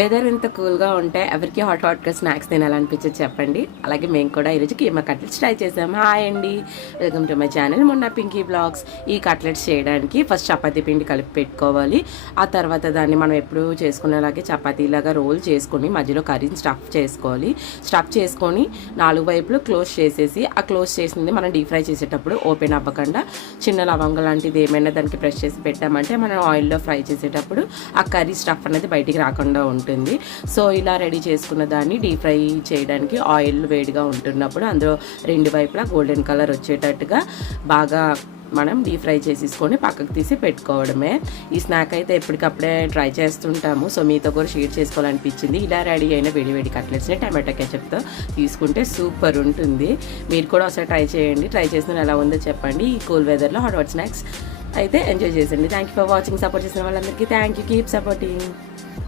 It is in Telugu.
వెదర్ ఎంత కూల్గా ఉంటే ఎవరికి హాట్గా స్నాక్స్ తినాలనిపించేది చెప్పండి. అలాగే మేము కూడా ఈరోజు కీమా కట్లెట్స్ ట్రై చేసాము. హాయ్ అండి, వెల్కమ్ టు మై ఛానల్ మొన్న పింకీ బ్లాగ్స్. ఈ కట్లెట్స్ చేయడానికి ఫస్ట్ చపాతీ పిండి కలిపి పెట్టుకోవాలి. ఆ తర్వాత దాన్ని మనం ఎప్పుడు చేసుకునేలాగే చపాతీలాగా రోల్ చేసుకొని మధ్యలో కర్రీని స్టఫ్ చేసుకోవాలి. స్టఫ్ చేసుకొని 4 వైపులు క్లోజ్ చేసేసి, ఆ క్లోజ్ చేసింది మనం డీప్ ఫ్రై చేసేటప్పుడు ఓపెన్ అవ్వకుండా చిన్న లవంగం లాంటిది ఏమైనా దానికి ప్రెస్ చేసి పెట్టామంటే మనం ఆయిల్లో ఫ్రై చేసేటప్పుడు ఆ కర్రీ స్టఫ్ అనేది బయటికి రాకుండా ఉంటుంది. సో ఇలా రెడీ చేసుకున్న దాన్ని డీప్ ఫ్రై చేయడానికి ఆయిల్ వేడిగా ఉంటున్నప్పుడు అందులో 2 వైపులా గోల్డెన్ కలర్ వచ్చేటట్టుగా బాగా మనం డీప్ ఫ్రై చేసేసుకొని పక్కకు తీసి పెట్టుకోవడమే. ఈ స్నాక్ అయితే ఎప్పటికప్పుడే ట్రై చేస్తుంటాము. సో మీతో కూడా షేర్ చేసుకోవాలనిపించింది. ఇలా రెడీ అయిన వేడి కట్లెట్స్ని టమాటో కెచప్తో తీసుకుంటే సూపర్ ఉంటుంది. మీరు కూడా ఒకసారి ట్రై చేయండి. ట్రై చేసిన ఎలా ఉందో చెప్పండి. ఈ కూల్ వెదర్లో హాట్ స్నాక్స్ అయితే ఎంజాయ్ చేసండి. Thank you for watching. Support చేసిన వాళ్ళందరికీ థ్యాంక్ యూ. Keep supporting.